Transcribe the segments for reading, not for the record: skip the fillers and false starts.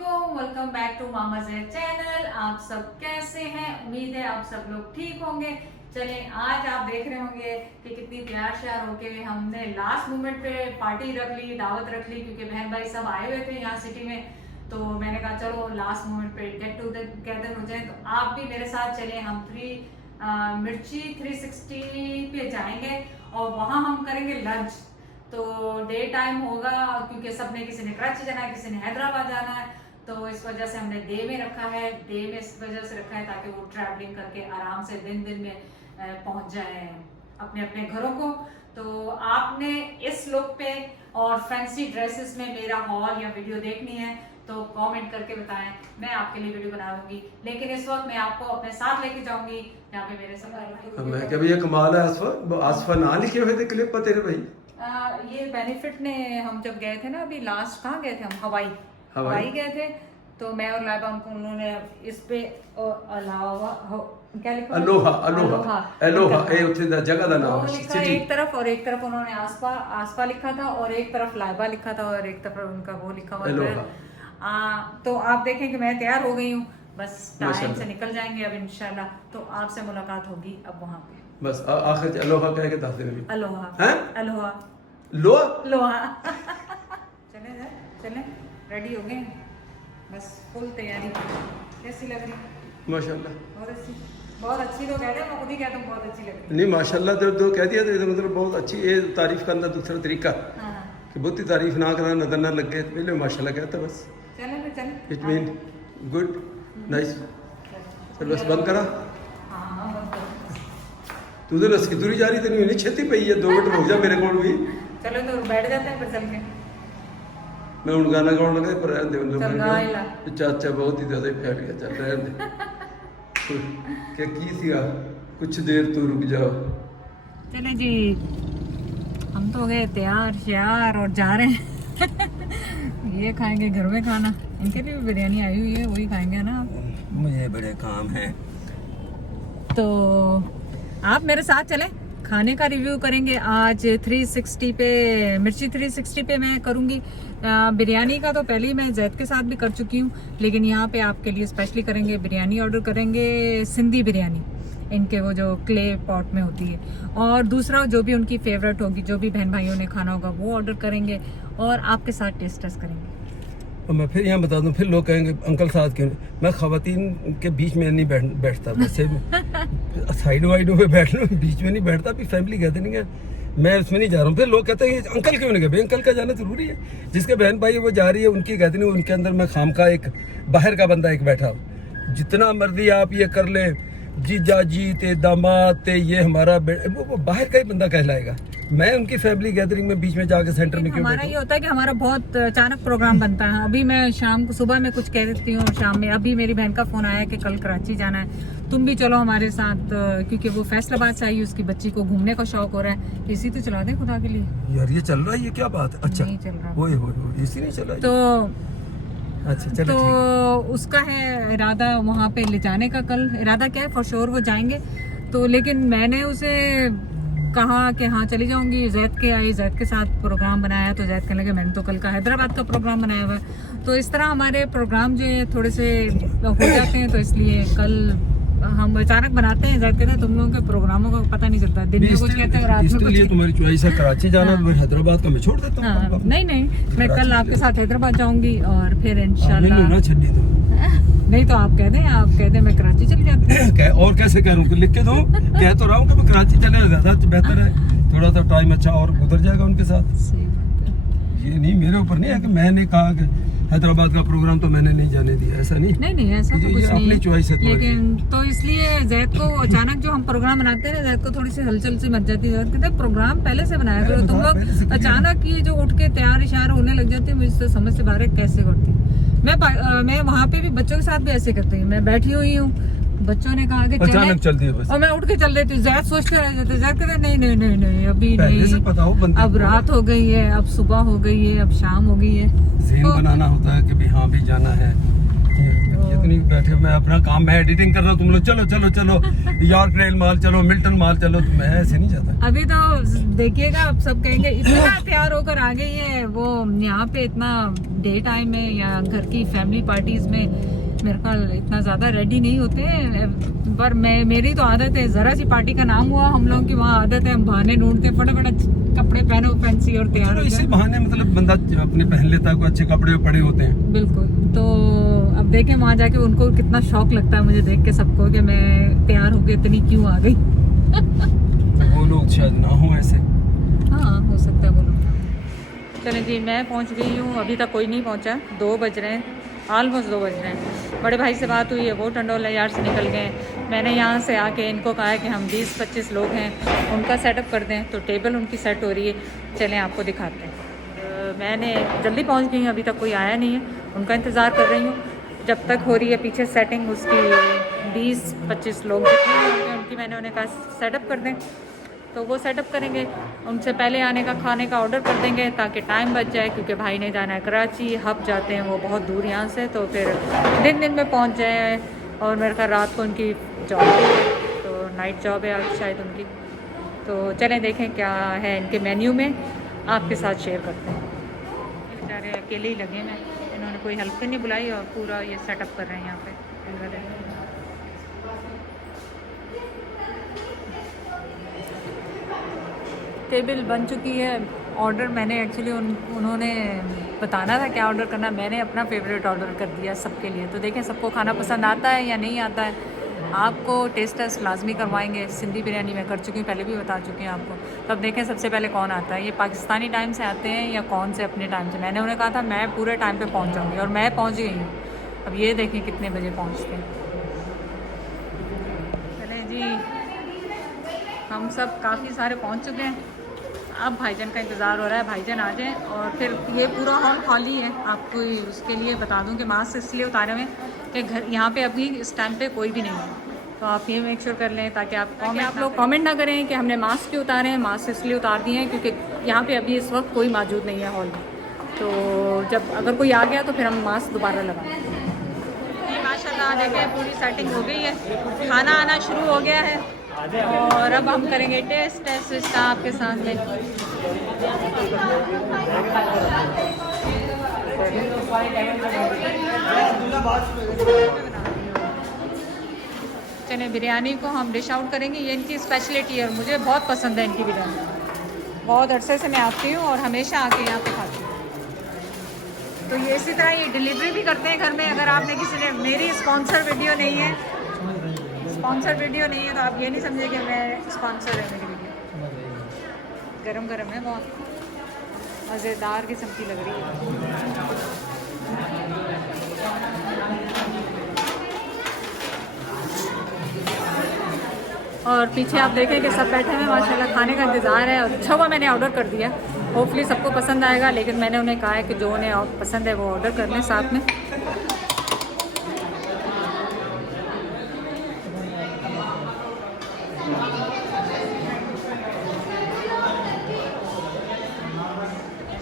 अस्सलामुअलैकुम, welcome back to Mama Z channel. आप सब कैसे हैं? उम्मीद है आप सब लोग ठीक होंगे। चलें, आज आप देख रहे होंगे कि कितनी प्यार श्यार होके हमने लास्ट मोमेंट पे पार्टी रख ली, दावत रख ली, क्योंकि बहन भाई सब आए हुए थे यहाँ सिटी में। तो मैंने कहा चलो लास्ट मोमेंट पे गेट टुगेदर हो जाए, तो आप भी मेरे साथ चलें। हम मिर्ची 360 पे जाएंगे और वहाँ हम करेंगे लंच। तो डे टाइम होगा क्योंकि सबने, किसी ने कराची जाना है, किसी ने हैदराबाद जाना है, तो इस वजह से हमने डे में रखा है। डे में इस वजह से रखा है ताकि वो ट्रैवलिंग करके आराम से दिन में पहुंच जाए अपने अपने घरों को। तो आपने इस लुक पे और फैंसी ड्रेसेस में मेरा हॉल या वीडियो देखनी है तो कमेंट करके बताएं, मैं आपके लिए वीडियो बना दूंगी। लेकिन इस वक्त मैं आपको अपने साथ लेके जाऊंगी यहाँ पे मेरे सब। मैं क्या भैया कमाल है। आसफा ना लिखे हुए थे क्लिप पर तेरे भाई। ये बेनिफिट ने, हम जब गए थे ना अभी लास्ट, कहाँ गए थे हम? हवाई गए थे। तो मैं और लाइबा हमको उन्होंने इस पे अलावा क्या लिखा? अलोहा ए उथे दा जगह दा नाम है एक तरफ, और एक तरफ उन्होंने आसपा लिखा था, और एक तरफ लाइबा लिखा था, और एक तरफ उनका वो लिखा हुआ था। तो आप देखें कि मैं तैयार हो गई हूँ, बस टाइम से निकल जाएंगे अब इंशाल्लाह। तो आपसे मुलाकात होगी अब वहाँ पे। बस आखिर अलोहा कह के दस दिन अलोहा हैं? अलोहा लोहा चले रेडी हो गए, बस फुल तैयारी। कैसी लग रही? माशाल्लाह बहुत अच्छी। तो कहते हैं, मैं खुद ही कहता हूँ बहुत अच्छी लग रही। नहीं माशाल्लाह तो कह दिया तो मतलब बहुत अच्छी। ये तारीफ करने का दूसरा तरीका कि बहुती तारीफ ना करना, नजर ना लगे, पहले माशाल्लाह कहता बस। चले इट मीन गुड नाइस। चलो बस बंद करा। तू तो लस्की तुरी जा रही तेरी नहीं छेती पई है। 2 मिनट रुक जा मेरे को भी। चलो तो बैठ जाते हैं फिर चल के। मैं हूँ गाना गाने लगा पर रहने दे। चाचा बहुत ही ज्यादा फैल गया। चल रहने दे। क्या की सीगा? कुछ देर तू रुक जाओ। चले जी, हम तो हो गए तैयार श्यार और जा रहे हैं। ये खाएंगे घर में खाना, इनके लिए भी बिरयानी आई हुई है, वही खाएंगे ना। मुझे बड़े काम है। तो आप मेरे साथ चलें, खाने का रिव्यू करेंगे आज 360 पे। मिर्ची 360 पे मैं करूंगी बिरयानी का। तो पहले ही मैं जैद के साथ भी कर चुकी हूँ, लेकिन यहाँ पे आपके लिए स्पेशली करेंगे बिरयानी। ऑर्डर करेंगे सिंधी बिरयानी, इनके वो जो क्ले पॉट में होती है। और दूसरा जो भी उनकी फेवरेट होगी, जो भी बहन भाइयों ने खाना होगा वो ऑर्डर करेंगे और आपके साथ टेस्ट करेंगे। और मैं फिर यहाँ बता दूँ, फिर लोग कहेंगे अंकल साथ क्यों? मैं खवातीन के बीच में नहीं बैठता। वैसे साइड वाइडों में बैठ लूँ, बीच में नहीं बैठता। अभी फैमिली कहते नहीं है, मैं उसमें नहीं जा रहा हूँ। फिर लोग कहते हैं अंकल क्यों नहीं गए? अंकल का जाना जरूरी है। जिसके बहन भाई वो जा रही है उनकी कहते नहीं, उनके अंदर मैं खाम का एक बाहर का बंदा एक बैठा हूँ। जितना मर्जी आप ये कर ले, जीजा जी ते दामाद ते ये हमारा वो बाहर का ही बंदा कहलाएगा। मैं उनकी फैमिली गैदरिंग में बीच में जाके सेंटर में क्यों? हमारा ये होता है कि हमारा बहुत अचानक प्रोग्राम बनता है। अभी मैं शाम को, सुबह में कुछ कह देती हूँ, शाम में अभी मेरी बहन का फोन आया कि कल कराची जाना है, तुम भी चलो हमारे साथ, क्योंकि वो फैसलाबाद से आई, उसकी बच्ची को घूमने का शौक हो रहा है। इसी तो चला दे खुदा के लिए। यार ये चल रहा है, ये क्या बात है? अच्छा नहीं चल रहा, वो इसी नहीं चला। अच्छा चलो, तो उसका है इरादा वहाँ पे ले जाने का। कल इरादा क्या है, फॉर श्योर वो जाएंगे। तो लेकिन मैंने उसे कहा कि हाँ चली जाऊंगी। जैद के साथ प्रोग्राम बनाया, तो जैद कहने लगे मैंने तो कल का हैदराबाद का प्रोग्राम बनाया हुआ है। तो इस तरह हमारे प्रोग्राम जो है थोड़े से हो जाते हैं, तो इसलिए कल हम अचानक बनाते हैं। जैद कहते हैं तुम लोगों के प्रोग्रामों का पता नहीं चलता, दिन में कुछ कहते हैं रात में कुछ। तुम्हारी चॉइस है कराची जाना, मैं हैदराबाद का मैं छोड़ देता हूँ। नहीं, मैं कल आपके साथ हैदराबाद जाऊंगी और फिर इंशाल्लाह। नहीं तो आप कह दें मैं कराची चली जाती हूँ। और कैसे कह रहा हूँ? लिख के दो। कह तो रहा हूँ कि मैं कराची चले, ज्यादा बेहतर है। थोड़ा सा टाइम अच्छा और गुजर जाएगा उनके साथ। ये नहीं, मेरे ऊपर नहीं है कि मैंने कहा कि हैदराबाद का प्रोग्राम तो मैंने नहीं जाने दिया, ऐसा नहीं ऐसा तो कुछ नहीं, अपनी चॉइस है। लेकिन तो इसलिए जैद को अचानक जो हम प्रोग्राम बनाते हैं ना, जैद को थोड़ी सी हलचल सी मच जाती है। कहते प्रोग्राम पहले से बनाया करो, तुम लोग अचानक ये जो उठ के तैयार इशार होने लग जाती है, मुझसे समझ से बाहर कैसे करती। मैं वहाँ पे भी बच्चों के साथ भी ऐसे करती हूँ। मैं बैठी हुई हूँ, बच्चों ने कहा कि अचानक चलती है बस, और मैं उठ के चल देती हूँ। जैद सोचते रह जाते, जैद कहते नहीं अभी नहीं, अब रात हो गई है, अब सुबह हो गई है, अब शाम हो गई है। ज़हन बनाना होता है कि भाई हाँ भी जाना है। कितनी बैठे, मैं अपना काम, मैं एडिटिंग कर रहा हूँ, तुम लोग चलो चलो चलो यॉर्क रेल माल चलो, मिल्टन माल चलो, तो मैं ऐसे नहीं जाता। अभी तो देखिएगा आप सब कहेंगे इतना तैयार होकर आ गई है, वो यहाँ पे इतना डे टाइम में या घर की फैमिली पार्टीज में मेरे ख्याल इतना ज्यादा रेडी नहीं होते हैं, पर मेरी तो आदत है, जरा सी पार्टी का नाम हुआ हम लोग की वहाँ आदत है, हम बहाने ढूंढते हैं, फटाफट कपड़े पहनो फैंसी और तैयार हो इसी जाए। बहाने मतलब बंदा अपने पहन लेता है, कोई अच्छे कपड़े पड़े होते हैं। बिल्कुल। तो अब देखें वहाँ जाके उनको कितना शौक लगता है मुझे देख के सबको कि मैं तैयार होके इतनी क्यों आ गई। तो वो लोग शायद ना हो ऐसे। हाँ हो सकता है वो लोग। चलें जी, मैं पहुँच गई हूँ, अभी तक कोई नहीं पहुँचा, 2 बज रहे हैं, ऑलमोस्ट 2 बज रहे हैं। बड़े भाई से बात हुई है, वो टंडोला यार्ड से निकल गए। मैंने यहाँ से आके इनको कहा है कि हम 20-25 लोग हैं, उनका सेटअप कर दें, तो टेबल उनकी सेट हो रही है, चलें आपको दिखाते हैं। मैंने जल्दी पहुँच गई हूँ, अभी तक कोई आया नहीं है, उनका इंतज़ार कर रही हूँ। जब तक हो रही है पीछे सेटिंग उसकी, 20-25 लोग जितने होंगे उनकी मैंने उन्हें कहा सेटअप कर दें, तो वो सेटअप करेंगे। उनसे पहले आने का खाने का ऑर्डर कर देंगे ताकि टाइम बच जाए, क्योंकि भाई ने जाना है कराची, हब जाते हैं वो बहुत दूर यहाँ से, तो फिर दिन में पहुँच जाए। और मेरे ख्याल रात को उनकी जॉब है, तो नाइट जॉब है आज शायद उनकी। तो चलें देखें क्या है इनके मेन्यू में, आपके साथ शेयर करते हैं। बेचारे अकेले ही लगे हैं, इन्होंने कोई हेल्प नहीं बुलाई और पूरा ये सेटअप कर रहे हैं यहाँ पे। टेबल बन चुकी है। ऑर्डर मैंने एक्चुअली उन्होंने बताना था क्या ऑर्डर करना, मैंने अपना फेवरेट ऑर्डर कर दिया सबके लिए। तो देखें सबको खाना पसंद आता है या नहीं आता है। आपको टेस्ट टेस्ट लाजमी करवाएंगे। सिंधी बिरयानी मैं कर चुकी हूँ, पहले भी बता चुकी हूँ आपको। तो अब देखें सबसे पहले कौन आता है, ये पाकिस्तानी टाइम से आते हैं या कौन से अपने टाइम से। मैंने उन्हें कहा था मैं पूरे टाइम पे पहुँच जाऊँगी और मैं पहुँच गई हूँ। अब ये देखें कितने बजे पहुँचते हैं। चलें जी, हम सब काफ़ी सारे पहुँच चुके हैं। अब भाईजान का इंतज़ार हो रहा है, भाईजान आ जाएँ और फिर ये पूरा हॉल खाली है। आपको उसके लिए बता दूं कि मास्क इसलिए उतारे हुए हैं कि घर यहाँ पे अभी इस टाइम पे कोई भी नहीं है। तो आप ये मेक श्योर कर लें ताकि आप लोग कमेंट ना करें कि हमने मास्क क्यों उतारे हैं। मास्क इसलिए उतार दिए हैं क्योंकि यहाँ पे अभी इस वक्त कोई मौजूद नहीं है हॉल में। तो जब अगर कोई आ गया तो फिर हम मास्क दोबारा लगाएं। माशाल्लाह देखें पूरी सेटिंग हो गई है, खाना आना शुरू हो गया है और अब हम करेंगे टेस्ट इसका आपके सामने। चने बिरयानी को हम डिश आउट करेंगे, ये इनकी स्पेशलिटी है और मुझे बहुत पसंद है इनकी बिरयानी। बहुत अरसे से मैं आती हूँ और हमेशा आके यहाँ पे खाती हूँ। तो ये इसी तरह ये डिलीवरी भी करते हैं घर में। अगर आपने किसी ने, मेरी स्पॉन्सर वीडियो नहीं है तो आप ये नहीं समझे कि मैं स्पॉन्सर है मेरी वीडियो। गरम गरम है, बहुत मज़ेदार किस्म की लग रही है। और पीछे आप देखें कि सब बैठे हैं माशाल्लाह, खाने का इंतज़ार है। और अच्छा हुआ मैंने ऑर्डर कर दिया, होपफुली सबको पसंद आएगा। लेकिन मैंने उन्हें कहा है कि जो उन्हें पसंद है वो ऑर्डर कर लें साथ में।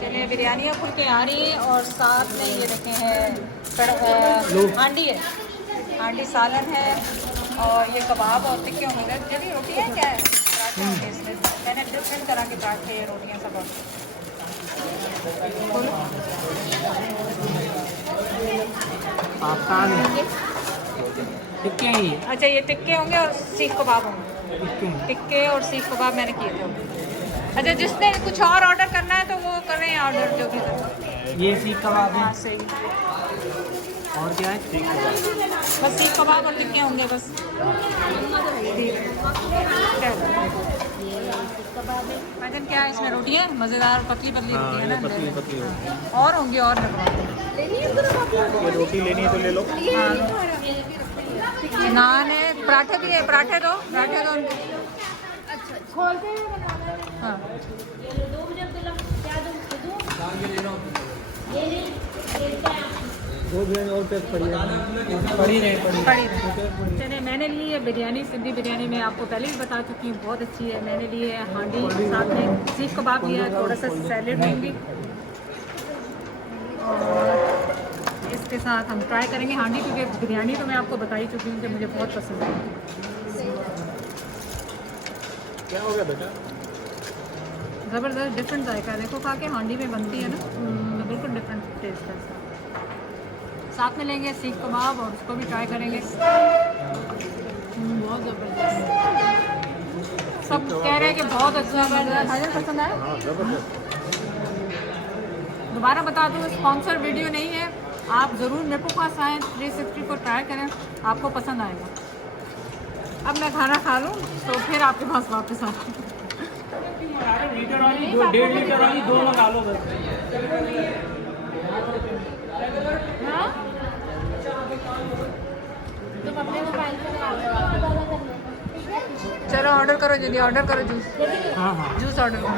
चलिए बिरयानियाँ खुल के आ रही हैं और साथ में ये देखें है हांडी है, हांडी सालन है और ये कबाब और टिक्के होंगे। चलिए रोटी है क्या है, पराठे होंगे इसमें। मैंने डिफरेंट तरह के पराठे रोटियाँ सब। टिक्के ही। अच्छा ये टिक्के होंगे और सीख कबाब होंगे। टिक्के और सीख कबाब मैंने किए थे। अच्छा जिसने कुछ और ऑर्डर करना है तो वो कर रहे हैं ऑर्डर, जो भी करना। ये सीख कबाब है। हाँ सही। और क्या है? बस सीख कबाब और टिक्के होंगे बस। भाईजान क्या है इसमें, रोटी है मज़ेदार पतली पतली रोटी है ना। पतली पतली हाँ। और होंगी और लगवाते ये रोटी लेनी है तो ले लो। नान है, पराठे भी है, पराठे दो हाँ। पड़ी रहे। चलिए मैंने ली है बिरयानी, सिंधी बिरयानी मैं आपको पहले भी बता चुकी हूँ, बहुत अच्छी है। मैंने ली है हांडी, साथ में सीख कबाब लिया है, थोड़ा सा सैलेड लूँगी और इसके आपके साथ हम ट्राई करेंगे हांडी, क्योंकि बिरयानी तो मैं आपको बता ही चुकी हूँ कि मुझे बहुत पसंद है। क्या हो गया बेटा? ज़बरदस्त डिफरेंट जायका है, देखो खा के हांडी में बनती है ना, तो बिल्कुल डिफरेंट टेस्ट है इसका। साथ में लेंगे सीख कबाब और उसको भी ट्राई करेंगे। बहुत ज़बरदस्त, सब कह रहे हैं कि बहुत अच्छा है। भाईजान पसंद आया? हाँ जबरदस्त। दोबारा बता दूँ, स्पॉन्सर वीडियो नहीं है, आप ज़रूर मेरे को पास आएँ, 360 को ट्राई करें, आपको पसंद आएगा। अब मैं खाना खा लूँ तो फिर आपके पास वापस आऊँ। लीटर वाली 1.5 लीटर वाली 2 मंगा लो बस। हाँ? तुम अपने मोबाइल से लगा लो। चलो ऑर्डर करो जल्दी, ऑर्डर करो जूस, हाँ हाँ, जूस ऑर्डर करो।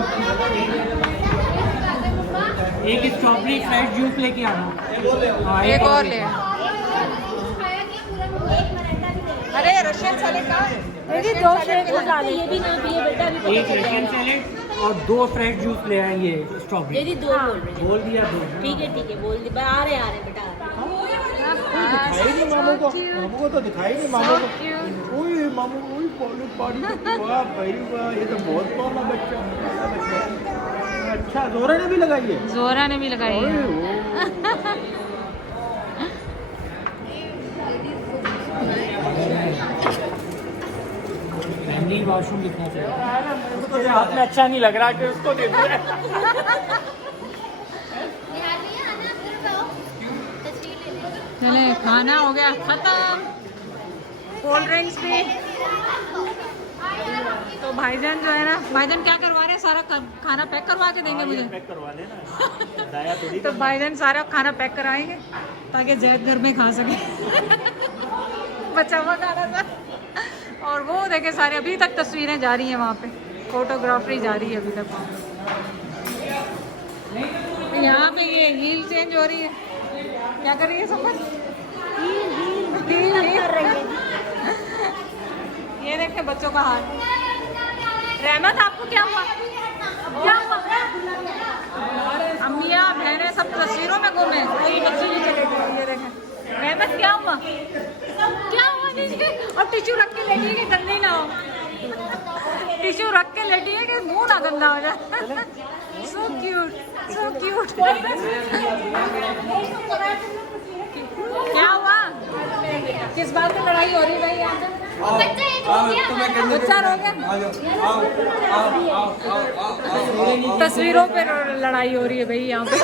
एक स्ट्रॉबेरी फ्रेश जूस लेके आना। हाँ, एक और ले। अरे रशियन सैलेड का दीदी 2 फ्रेश जूस आ गए, ये भी ना पिए बेटा, अभी एक रशियन सैलेड और 2 फ्रेश जूस ले आएंगे स्ट्रॉबेरी। दीदी 2 बोल रहे हैं। बोल दिया 2। ठीक है बोल दी, आ रहे बेटा। दिखाई नहीं मामू को, मामू को तो दिखाई नहीं मामू को। ओए मामू, ओए पॉली पारी, वाह भाई वाह, ये तो बहुत प्यारा बच्चा है। अच्छा, जोरा ने भी लगाई है? जोरा ने भी लगाई है। फैमिली वॉशरूम दिखना चाहिए। उसको हाथ में अच्छा नहीं लग रहा कि उसको दे दो। चले खाना हो गया खत्म, कोल्ड ड्रिंक्स भी। तो भाईजान जो है ना, भाईजान क्या करवा रहे हैं, सारा खाना पैक करवा के देंगे मुझे। पैक करवा लेना, दाया थोड़ी। तो भाईजान सारा खाना पैक कराएंगे ताकि जैद घर में खा सके बचा हुआ खाना था। और वो देखे सारे, अभी तक तस्वीरें जा रही हैं वहाँ पे, फोटोग्राफरी जा रही है अभी तक। यहाँ पे ये हील चेंज हो रही है, क्या कर रही है सफर? ये देखें बच्चों का हाल। रहमत आपको क्या हुआ? क्या हुआ? अम्मियाँ बहनें सब तस्वीरों में घूमे, कोई बच्ची नहीं चले गई। ये देखें रहमत क्या हुआ? क्या हुआ दीजिए? और टिश्यू रख के लेटिए कि गंदी ना हो, टिश्यू रख के लेटिए कि मुंह ना गंदा हो जाए। So cute, so cute. क्या हुआ? किस बात पे लड़ाई हो रही है भाई यहाँ पे? बच्चा रो गया। तस्वीरों पे लड़ाई हो रही है भाई यहाँ पे।